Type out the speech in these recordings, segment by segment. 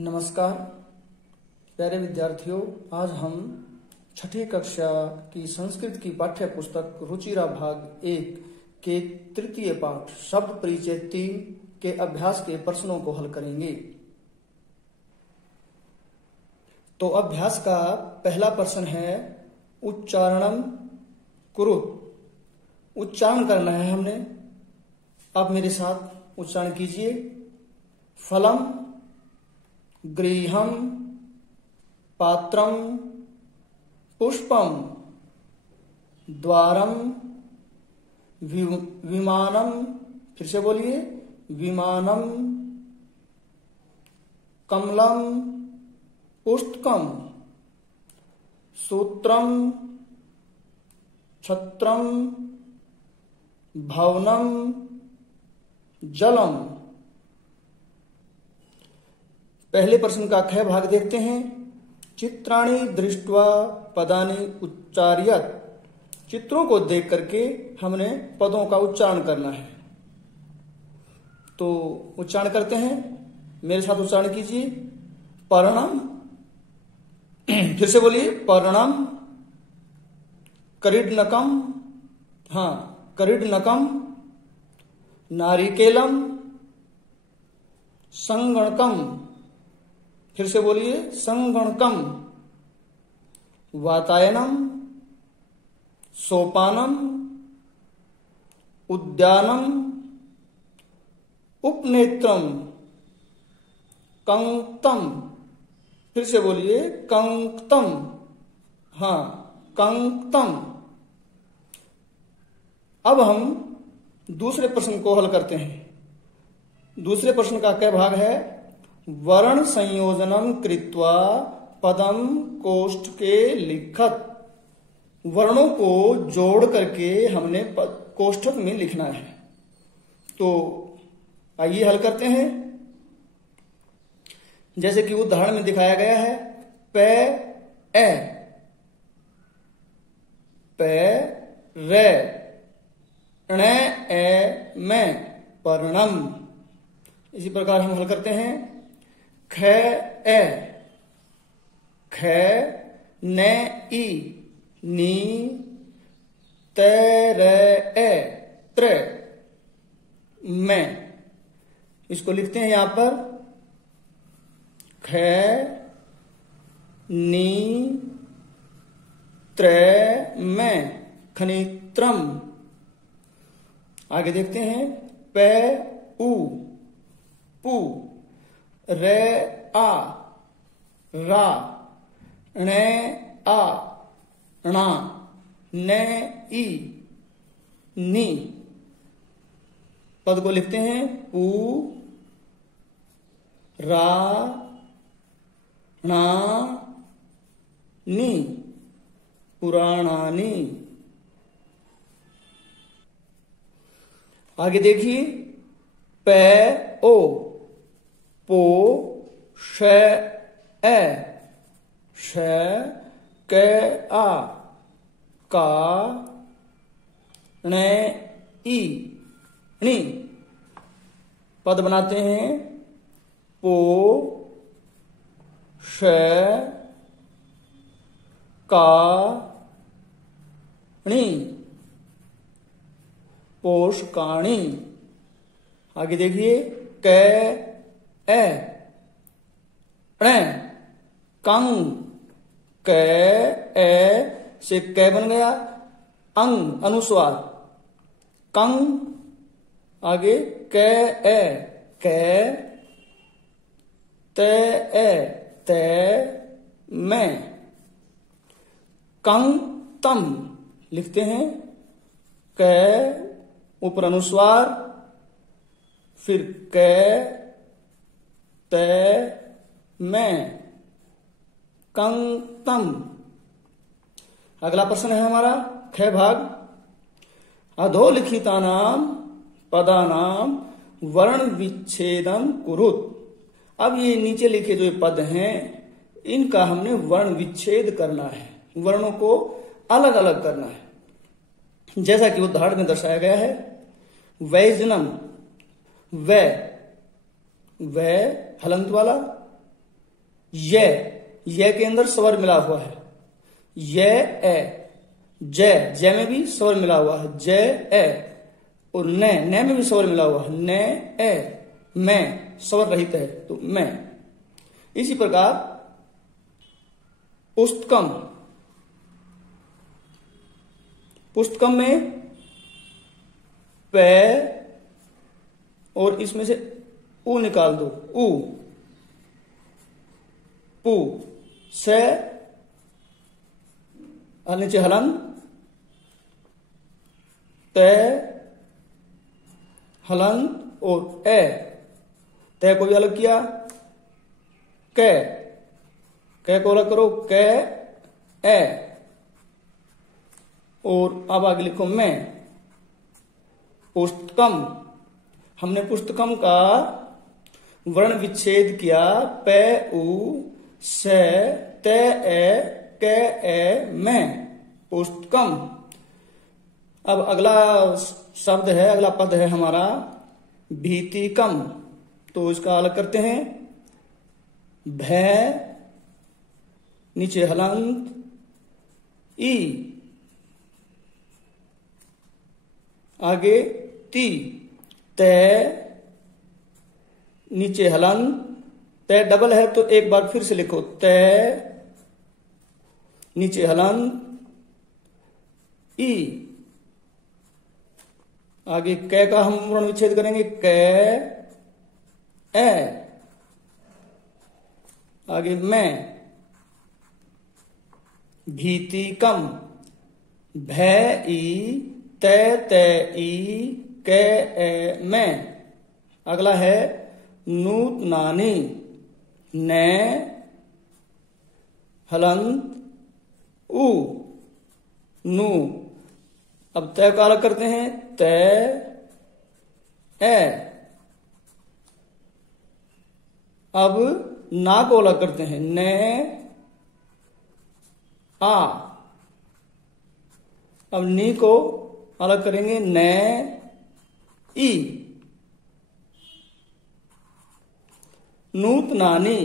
नमस्कार प्यारे विद्यार्थियों, आज हम छठी कक्षा की संस्कृत की पाठ्य पुस्तक रुचिरा भाग 1 के तृतीय पाठ शब्द परिचय 3 के अभ्यास के प्रश्नों को हल करेंगे। तो अभ्यास का पहला प्रश्न है उच्चारणम कुरुत। उच्चारण करना है हमने। आप मेरे साथ उच्चारण कीजिए। फलम, गृहम, पात्रम, पुष्पम, द्वारम, विमानम, फिर से बोलिए, विमानम, कमलम, पुस्तकम, सूत्रम, छत्रम, भवनम, जलम। पहले प्रश्न का ख भाग देखते हैं। चित्राणि दृष्ट्वा पदानि उच्चार्यत। चित्रों को देख करके हमने पदों का उच्चारण करना है। तो उच्चारण करते हैं, मेरे साथ उच्चारण कीजिए। पर्णम, फिर से बोलिए, पर्णम, करीडनकम, हाँ करीडनकम, नारिकेलम, संगणकम, फिर से बोलिए, संगणकम, वातायनम, सोपानम, उद्यानम, उपनेत्रम, कंक्तम, फिर से बोलिए, कंक्तम, हाँ कंक्तम। अब हम दूसरे प्रश्न को हल करते हैं। दूसरे प्रश्न का क्या भाग है? वर्ण संयोजनम कृत्वा पदम कोष्ठ के लिखत। वर्णों को जोड़ करके हमने कोष्ठक में लिखना है। तो आइए हल करते हैं। जैसे कि उदाहरण में दिखाया गया है, रे, मैं, पर्णम। इसी प्रकार हम हल करते हैं। ख न ई नी त्र मैं। इसको लिखते हैं यहां पर ख नी त्र मैं, खनित्रम। आगे देखते हैं। पू, रे आ रा, णे आ णा, ने ई नी। पद को लिखते हैं पू रा णा नी, पुराणानी। आगे देखिए। ओ, पो, श, क आ, का, ण ई नी। पद बनाते हैं पो, श, का, णी, पोषकाणी। आगे देखिए। कंग, से कै बन गया, अंग अनुस्वार, कंग। आगे ते मैं, कंक्तम। लिखते हैं कै ऊपर अनुस्वार, फिर ते मैं, कंक्तम। अगला प्रश्न है हमारा ख भाग। अधोलिखितानाम पदानाम वर्ण विच्छेदम कुरुत। अब ये नीचे लिखे जो पद हैं, इनका हमने वर्ण विच्छेद करना है। वर्णों को अलग अलग करना है। जैसा कि उदाहरण में दर्शाया गया है। वैजनम, वै हलंत वाला, य के अंदर स्वर मिला हुआ है, य ए, जय में भी स्वर मिला हुआ है, जय ए, और न में भी स्वर मिला हुआ है, न ए, मैं स्वर रहित है तो मैं। इसी प्रकार पुस्तकम, पुस्तकम में प और इसमें से उ निकाल दो, उ, पु, से, नीचे हलन, ते, हलन और ए, ते को भी अलग किया, कै को अलग करो, कै ए, और अब आगे लिखो मैं। पुस्तकम, हमने पुस्तकम का वर्ण विच्छेद किया, पे उ से ते ए कै ए मैं, पुस्तकम। अब अगला शब्द है, अगला पद है हमारा भीतिकम, तो इसका अलग करते हैं, भय, नीचे हलंत, ई, आगे ती, ते, नीचे हलंत, ते डबल है तो एक बार फिर से लिखो, ते, नीचे हलंत, ई, आगे कै का हम वर्ण विच्छेद करेंगे, कै ए, आगे मैं, भीतिकम, भय ई, ते ई, कै ए मैं। अगला है नूतनानी, न, हलंत, उ, नू। अब तय का अलग करते हैं, तय ए। अब ना को अलग करते हैं, न, आ। अब नी को अलग करेंगे, न, ई। नूतनानी,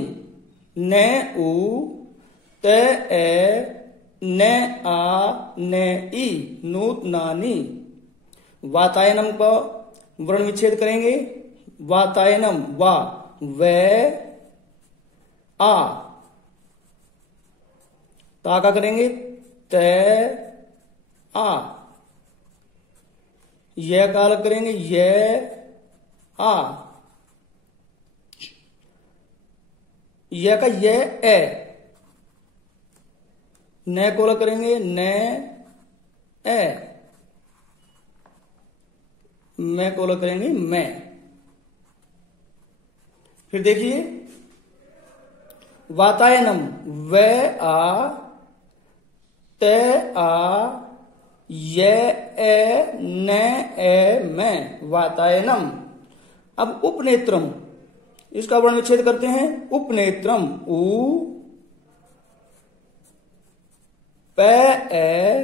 न उ, ते ए, न आ, न ई, नूतनानी। वातायनम का वर्ण विच्छेद करेंगे, वातायनम, वा, वे, आ। ता का करेंगे, ते, आ। यह का अलग करेंगे, ये, आ। यह का ये ए। न को अलग करेंगे, न, ए। मैं को अलग करेंगे, मैं। फिर देखिए, वातायनम, वे आ, ते आ, ये ए, न ए, मैं, वातायनम। अब उपनेत्रम, इसका वर्ण विच्छेद करते हैं, उपनेत्रम, उ, पे ए,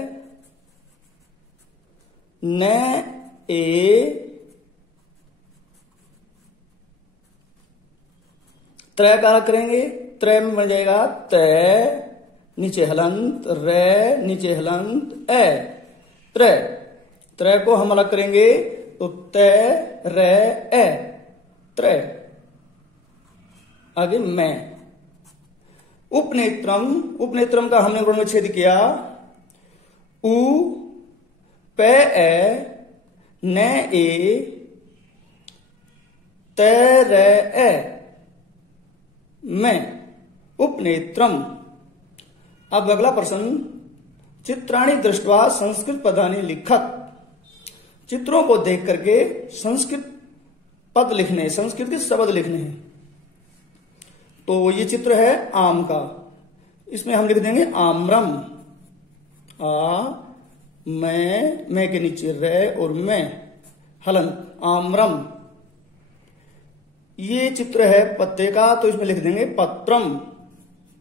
न ए, त्रय का करेंगे, त्रय में बन जाएगा तय, नीचे हलंत, रे, नीचे हलंत, ए, त्रय। त्रय को हम अलग करेंगे तो तय, रे, ए, त्रय। आगे मैं। उपनेत्रम, उपनेत्रम का हमने वर्ण विच्छेद किया, उ, पे ए, न ए, तय, रे, ए, मैं, उपनेत्रम। अब अगला प्रश्न, चित्राणि दृष्ट्वा संस्कृत पदानि लिखत। चित्रों को देख करके संस्कृत पद लिखने, संस्कृत के शब्द लिखने हैं। तो ये चित्र है आम का, इसमें हम लिख देंगे आम्रम, आ, मैं के नीचे रे और मैं, हलन, आम्रम। ये चित्र है पत्ते का, तो इसमें लिख देंगे पत्रम,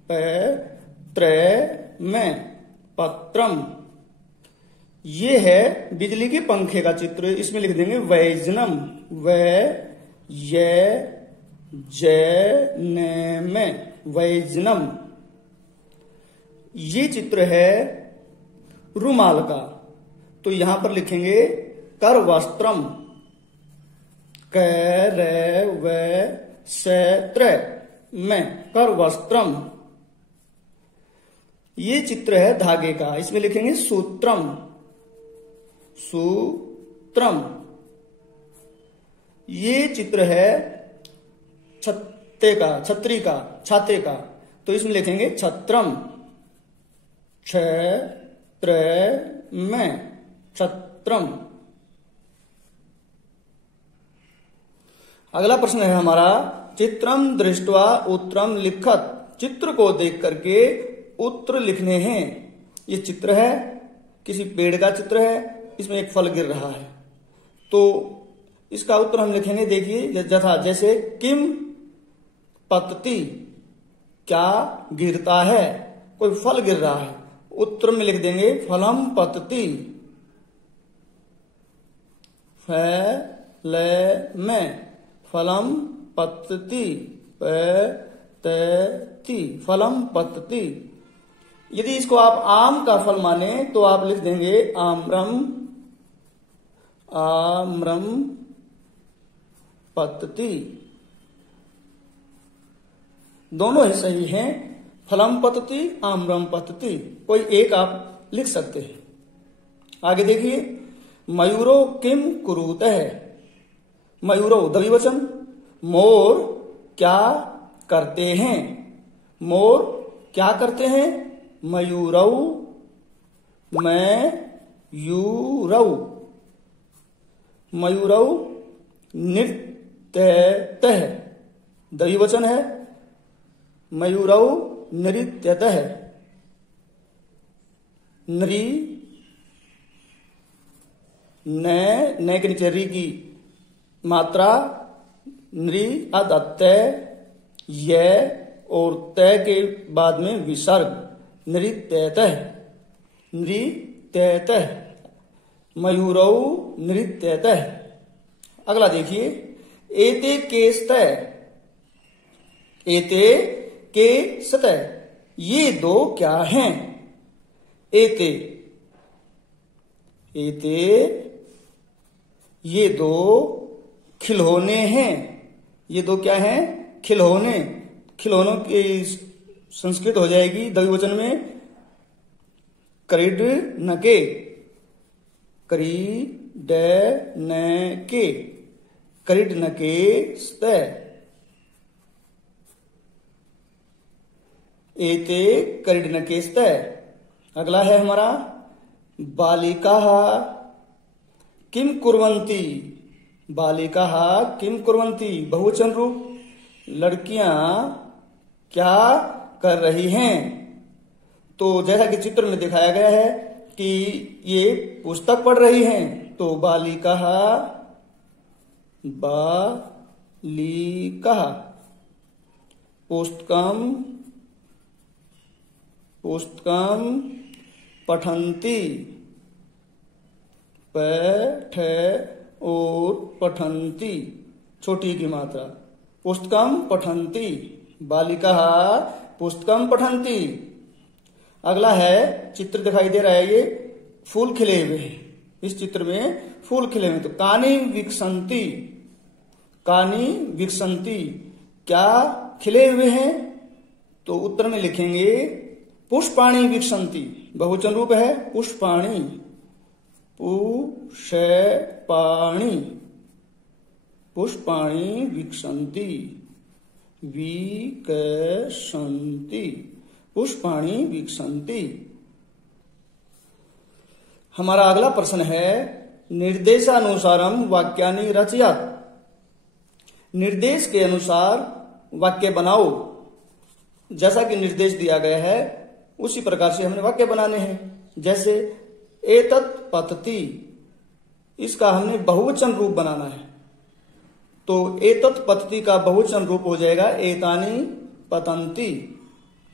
पे, त्रे, मैं, पत्रम। ये है बिजली के पंखे का चित्र, इसमें लिख देंगे वैजनम, वै, ये, जैनम वैजनम। ये चित्र है रुमाल का, तो यहां पर लिखेंगे कर वस्त्रम, कैरवैत्र में कर वस्त्रम। ये चित्र है धागे का, इसमें लिखेंगे सूत्रम, सूत्रम। ये चित्र है छत्ते का, छतरी का, छाते का, तो इसमें लिखेंगे छत्रम, क्षेत्र में छत्रम। अगला प्रश्न है हमारा, चित्रम दृष्ट्वा उत्तरम लिखत। चित्र को देख करके उत्तर लिखने हैं। ये चित्र है, किसी पेड़ का चित्र है, इसमें एक फल गिर रहा है, तो इसका उत्तर हम लिखेंगे। देखिए जथा, जैसे किम पतति, क्या गिरता है, कोई फल गिर रहा है, उत्तर में लिख देंगे फलम पतति, में फलम पतति, फलम पतति। यदि इसको आप आम का फल माने तो आप लिख देंगे आम्रम, आम्रम पतति। दोनों ही सही हैं, फलम पतति, आम्रम पतति, कोई एक आप लिख सकते हैं। आगे देखिए, मयूरो किम कुरुतः। मयूरो द्विवचन, मोर क्या करते हैं, मोर क्या करते हैं, मयूरौ, मयूरौ, मयूरौ नृत्यतः। द्विवचन है, मयूरौ नृत्यतः। नृ, न के नीचे री की मात्रा, नृ अदत्त, य और तय के बाद में विसर्ग, नृत्यतः, नृत्यतः, मयूरौ नृत्यतः। अगला देखिए, एते के स्तः, एते के स्तः, ये दो क्या हैं, एते, एते ये दो खिलौने हैं। ये दो क्या हैं, खिलौने। खिलौनों की संस्कृत हो जाएगी द्विवचन में क्रीडनके, क्रीडनके, क्रीडनके स्तः। एते क्रीडनके स्तः। अगला है हमारा, बालिकाः किम कुर्वन्ति, बालिकाः किम कुर्वन्ति, बहुवचन रूप, लड़कियां क्या कर रही हैं। तो जैसा कि चित्र में दिखाया गया है कि ये पुस्तक पढ़ रही हैं, तो बालिकाः, बालिकाः पुस्तकम, पुस्तकम पठन्ति, पठ और पठन्ति, छोटी की मात्रा, पुस्तकम पठन्ति, बालिकाः पुस्तकम पठन्ति। अगला है, चित्र दिखाई दे रहा है, ये फूल खिले हुए हैं, इस चित्र में फूल खिले हुए, तो कानि विकसन्ति, कानि विकसन्ति, क्या खिले हुए हैं, तो उत्तर में लिखेंगे पुष्पाणि विकसन्ति, बहुवचन रूप है पुष्पाणि, पुष्पाणि, पुष्पाणि विकसन्ति, विकसन्ति, पुष्पाणि विकसन्ति। हमारा अगला प्रश्न है, निर्देशानुसारम वाक्यानि रचयात। निर्देश के अनुसार वाक्य बनाओ। जैसा कि निर्देश दिया गया है उसी प्रकार से हमने वाक्य बनाने हैं। जैसे एतत् पतति, इसका हमने बहुवचन रूप बनाना है, तो एतत् पतति का बहुवचन रूप हो जाएगा एतानि पतन्ति,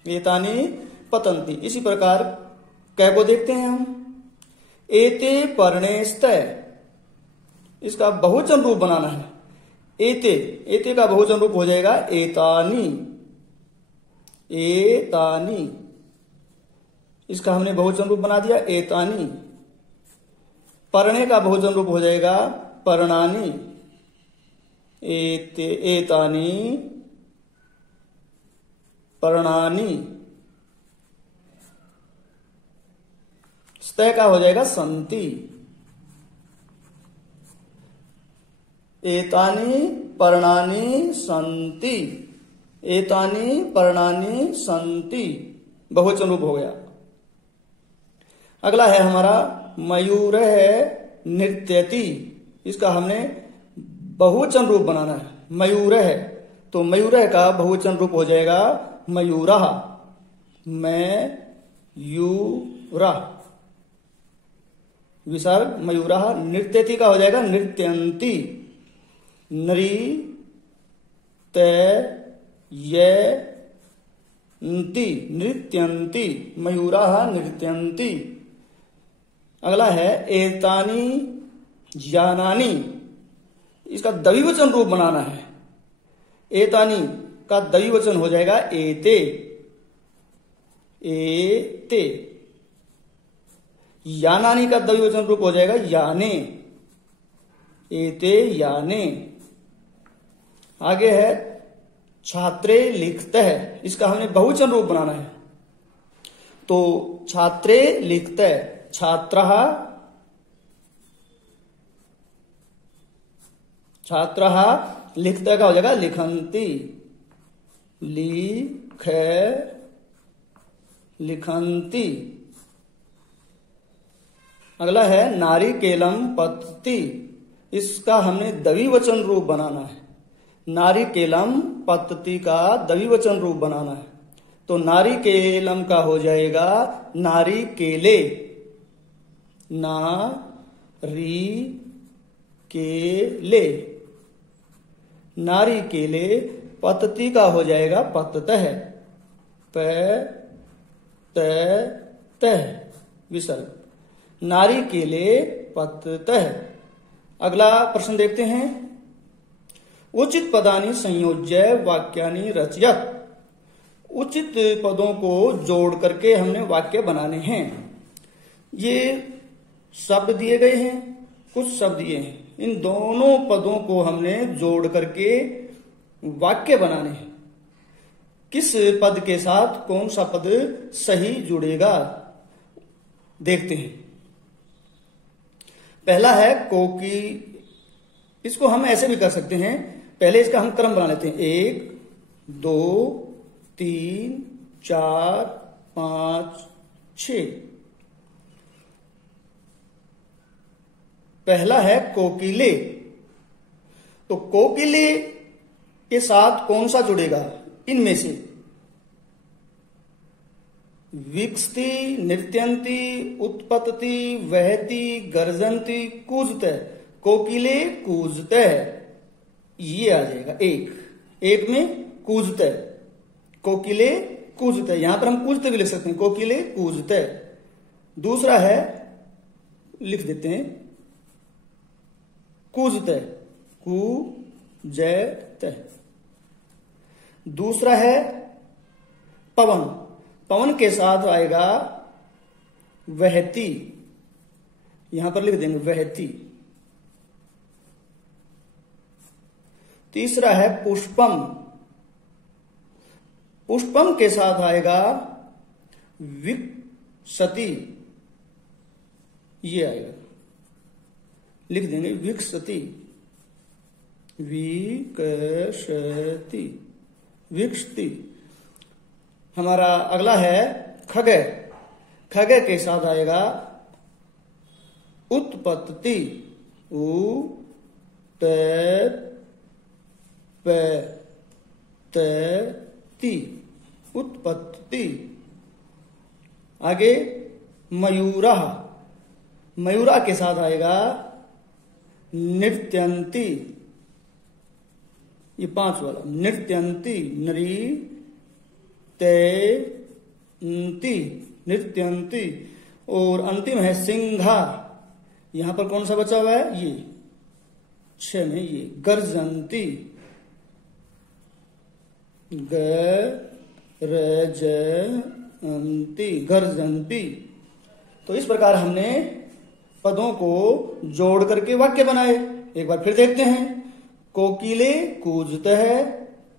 एतानि पतन्ति। इसी प्रकार कै को देखते हैं हम, एते पर्णे स्तः, इसका बहुवचन रूप बनाना है, एते, एते का बहुवचन रूप हो जाएगा एतानी, एतानी। इसका हमने बहुवचन रूप बना दिया एतानी। परणे का बहुवचन रूप हो जाएगा पर्णानी, एते एतानी पर्णानी। स्तय का हो जाएगा संति, एतानी पर्णानि संति, एतानी पर्णानि संति, बहुवचन रूप हो गया। अगला है हमारा मयूर है नृत्यति। इसका हमने बहुवचन रूप बनाना है। मयूर है तो मयूर का बहुवचन रूप हो जाएगा मयूरः, मयूरः, विसर्ग मयूरः। नृत्यति का हो जाएगा नृत्यन्ति, नृ त्यन्ति, नृत्यन्ति, मयूरः नृत्यन्ति। अगला है एतानी यानानि। इसका द्विवचन रूप बनाना है। एतानी का द्विवचन हो जाएगा एते, एते। यानानि का द्विवचन रूप हो जाएगा याने, एते याने। आगे है छात्रे लिखते है। इसका हमने बहुवचन रूप बनाना है। तो छात्रे लिखते, छात्रः, छात्रः लिखते का हो जाएगा लिखन्ति, लिखन्ति। अगला है नारिकेलम पतति। इसका हमने द्विवचन रूप बनाना है। नारिकेलम पतति का द्विवचन रूप बनाना है। तो नारिकेलम का हो जाएगा नारिकेले, नारिकेले, नारिकेले। पतति का हो जाएगा पततः, तः, विसर्ग, नारिकेले पततः। अगला प्रश्न देखते हैं। उचित पदानि संयोज्य वाक्यानि रचयत। उचित पदों को जोड़ करके हमने वाक्य बनाने हैं। ये शब्द दिए गए हैं, कुछ शब्द दिए हैं। इन दोनों पदों को हमने जोड़ करके वाक्य बनाने हैं। किस पद के साथ कौन सा पद सही जुड़ेगा देखते हैं। पहला है कोकी। इसको हम ऐसे भी कर सकते हैं। पहले इसका हम क्रम बना लेते हैं। 1 2 3 4 5 6। पहला है कोकिले। तो कोकिले के साथ कौन सा जुड़ेगा इनमें से? विकसती, नृत्यंती, उत्पत्ति, वहती, गर्जंती, कूजते। कोकिले कूजते, ये आ जाएगा एक में कूजते, कोकिले कूजते। यहां पर हम कूजते भी लिख सकते हैं, कोकिले कूजते। दूसरा है, लिख देते हैं कूजते, कूजते। दूसरा है पवन। पवन के साथ आएगा वहती, यहां पर लिख देंगे वहती। तीसरा है पुष्पम। पुष्पम के साथ आएगा विकसती, ये आएगा, लिख देंगे विकसती, विकसती, विकसती। हमारा अगला है खगे। खगे के साथ आएगा उत्पत्ति, उत्पत्ति, उत्पत्ति। आगे मयूरा। मयूरा के साथ आएगा नृत्यंती, ये 5 वाला, नृत्यंती, नृत्यंती। और अंतिम है सिंघा। यहां पर कौन सा बचा हुआ है? ये 6 में ये गर्जंती, गरजंती, गर्जंती। तो इस प्रकार हमने पदों को जोड़ करके वाक्य बनाए। एक बार फिर देखते हैं। कोकिले कूजतः,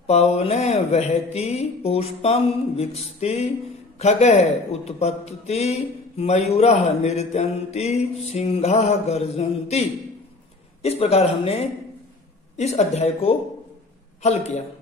पवन वहति, पुष्पम विकसति, खगः उत्पत्ति, मयूरः नृत्यन्ति, सिंहाः गर्जन्ति। इस प्रकार हमने इस अध्याय को हल किया।